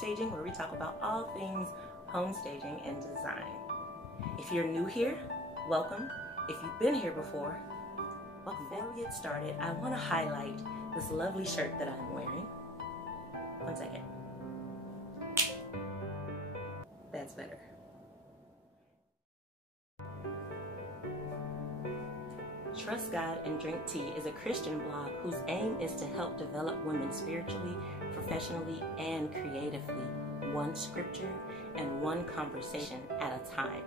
Staging, where we talk about all things home staging and design. If you're new here, welcome. If you've been here before, welcome. Before we get started, I want to highlight this lovely shirt that I'm wearing. One second. That's better. Trust God and Drink Tea is a Christian blog whose aim is to help develop women spiritually, professionally, and creatively, one scripture and one conversation at a time.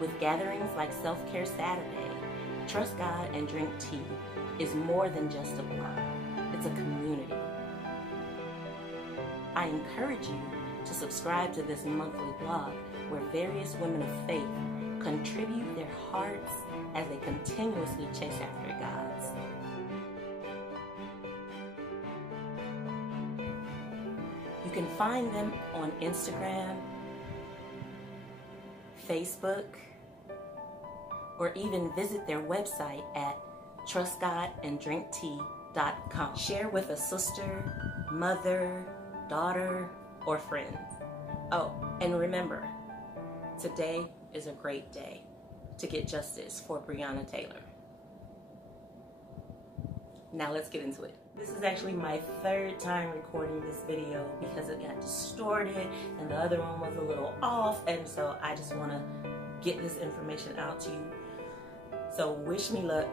With gatherings like Self-Care Saturday, Trust God and Drink Tea is more than just a blog. It's a community. I encourage you to subscribe to this monthly blog where various women of faith contribute their hearts as they continuously chase after God's. You can find them on Instagram, Facebook, or even visit their website at trustgodanddrinktea.com. Share with a sister, mother, daughter, or friends. Oh, and remember, today is a great day to get justice for Breonna Taylor. Now let's get into it. This is actually my third time recording this video because it got distorted and the other one was a little off, and so I just want to get this information out to you. So wish me luck.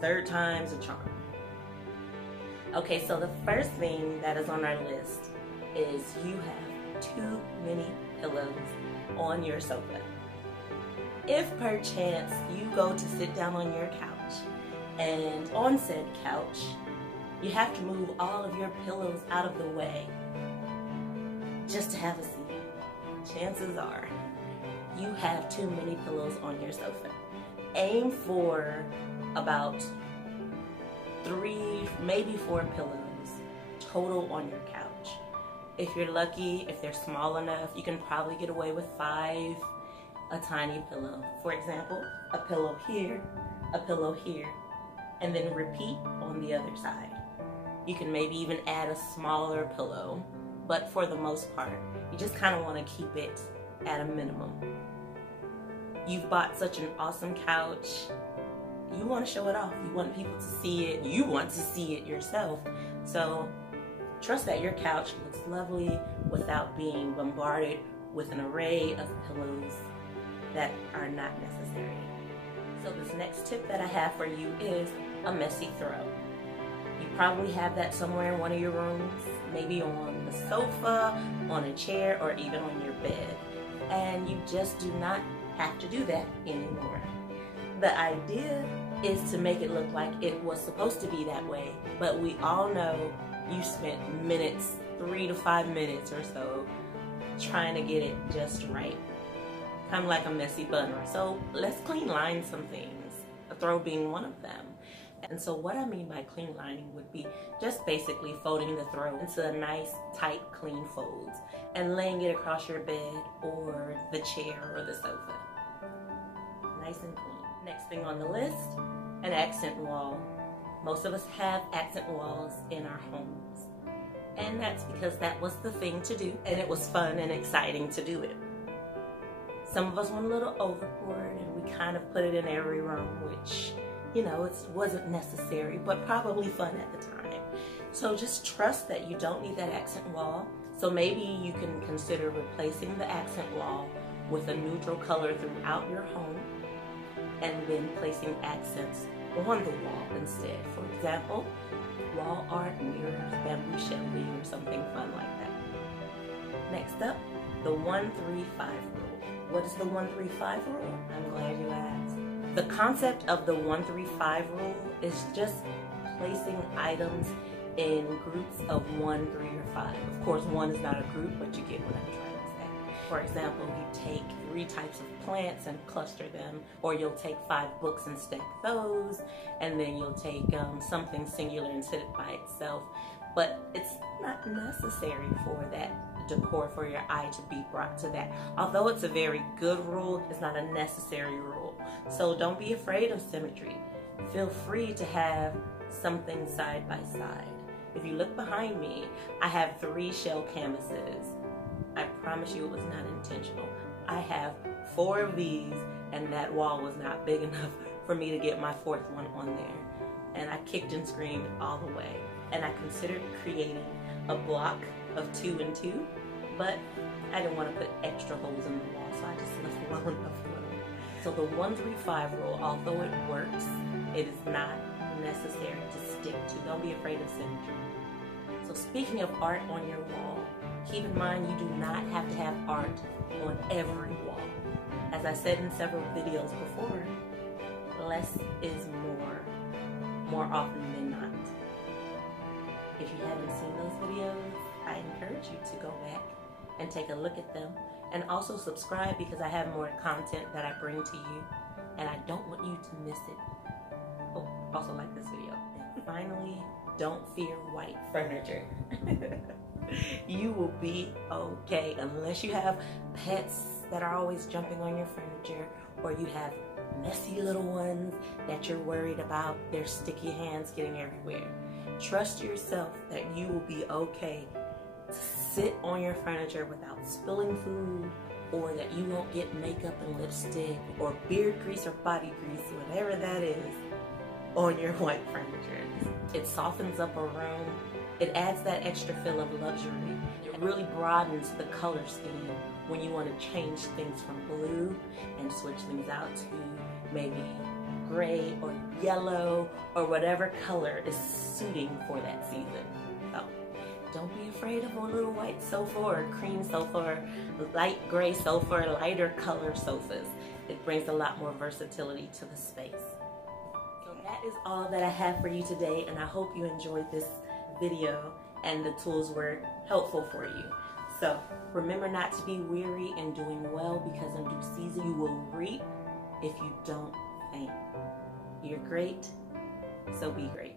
Third time's a charm. Okay, so the first thing that is on our list is you have too many pillows on your sofa. If perchance you go to sit down on your couch and on said couch you have to move all of your pillows out of the way just to have a seat, chances are you have too many pillows on your sofa. Aim for about 3, maybe 4 pillows total on your couch. If you're lucky, if they're small enough, you can probably get away with 5, a tiny pillow. For example, a pillow here, and then repeat on the other side. You can maybe even add a smaller pillow, but for the most part, you just kind of want to keep it at a minimum. You've bought such an awesome couch. You want to show it off. You want people to see it. You want to see it yourself. So trust that your couch looks lovely without being bombarded with an array of pillows that are not necessary. So this next tip that I have for you is a messy throw. You probably have that somewhere in one of your rooms, maybe on the sofa, on a chair, or even on your bed. And you just do not have to do that anymore. The idea is to make it look like it was supposed to be that way, but we all know you spent minutes, 3 to 5 minutes or so, trying to get it just right. Kind of like a messy bun. So let's clean line some things, a throw being one of them. And so what I mean by clean lining would be just basically folding the throw into a nice, tight, clean fold and laying it across your bed or the chair or the sofa. Nice and clean. Next thing on the list, an accent wall. Most of us have accent walls in our homes. And that's because that was the thing to do, and it was fun and exciting to do it. Some of us went a little overboard and we kind of put it in every room, which, you know, it wasn't necessary, but probably fun at the time. So just trust that you don't need that accent wall. So maybe you can consider replacing the accent wall with a neutral color throughout your home and then placing accents on the wall instead. For example, wall art, mirrors, bamboo shelving, or something fun like that. Next up, the 1-3-5 rule. What is the 1-3-5 rule? I'm glad you asked. The concept of the 1-3-5 rule is just placing items in groups of 1, 3, or 5. Of course, 1 is not a group, but you get what I'm trying to say. For example, you take 3 types of plants and cluster them, or you'll take 5 books and stack those, and then you'll take something singular and sit it by itself. But it's not necessary for that decor for your eye to be brought to that. Although it's a very good rule, it's not a necessary rule. So don't be afraid of symmetry. Feel free to have something side by side. If you look behind me, I have 3 shell canvases. I promise you it was not intentional. I have 4 of these, and that wall was not big enough for me to get my 4th one on there. And I kicked and screamed all the way. And I considered creating a block of 2 and 2, but I didn't want to put extra holes in the wall, so I just left well enough alone. So the 1-3-5 rule, although it works, it is not necessary to stick to. Don't be afraid of symmetry. So speaking of art on your wall, keep in mind you do not have to have art on every wall. As I said in several videos before, less is more often than not. If you haven't seen those videos, I encourage you to go back and take a look at them, and also subscribe because I have more content that I bring to you and I don't want you to miss it. Oh, also like this video. And finally, don't fear white furniture. You will be okay unless you have pets that are always jumping on your furniture, or you have messy little ones that you're worried about their sticky hands getting everywhere. Trust yourself that you will be okay to sit on your furniture without spilling food, or that you won't get makeup and lipstick or beard grease or body grease, whatever that is, on your white furniture. It softens up a room. It adds that extra feel of luxury. It really broadens the color scheme when you want to change things from blue and switch things out to maybe gray or yellow or whatever color is suiting for that season. So don't be afraid of a little white sofa or cream sofa or light gray sofa or lighter color sofas. It brings a lot more versatility to the space. So that is all that I have for you today, and I hope you enjoyed this video and the tools were helpful for you. So remember not to be weary in doing well, because in due season you will reap if you don't faint. You're great, so be great.